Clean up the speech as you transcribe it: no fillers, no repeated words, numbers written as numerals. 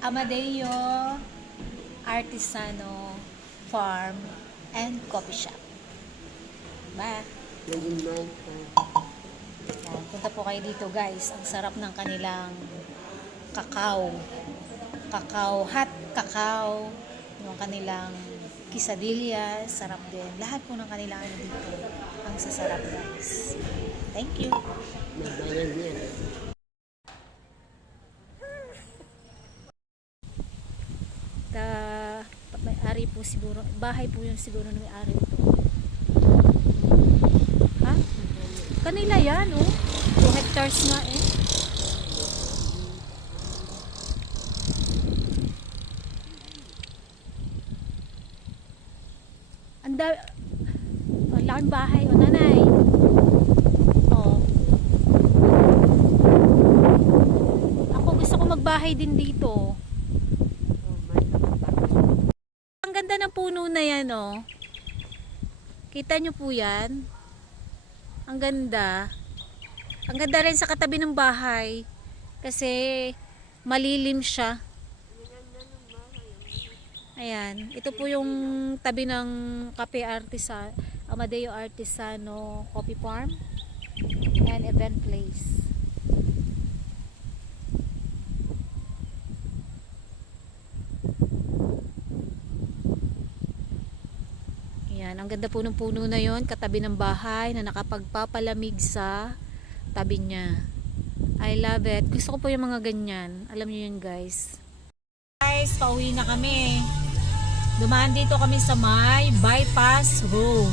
Amadeo Artisano Farm and Coffee Shop. Ba? Yan, punta po kayo dito guys. Ang sarap ng kanilang kakao. Hot kakao. Yung kanilang quesadilla, sarap din. Lahat po ng kanilang dito. Ang sasarap guys. Thank you. May-ari po siguro, bahay po yun siguro ng may-ari ito. Ha? Kanila yan, oh. 2 hectares nga eh. Ang laking bahay, oh nanay. Oh. Ako gusto ko magbahay din dito. Ang ganda ng puno na yan, oh. Kita nyo po yan? Ang ganda. Ang ganda rin sa katabi ng bahay. Kasi malilim siya. Ayan. Ito po yung tabi ng Cafe Artisan, Amadeo Artisano Coffee Farm and Event Place. Ang ganda po ng puno na yon, katabi ng bahay na nakapagpapalamig sa tabi niya. I love it. Gusto ko po yung mga ganyan. Alam niyo yun guys. Guys, pauwi na kami. Dumaan dito kami sa may bypass room.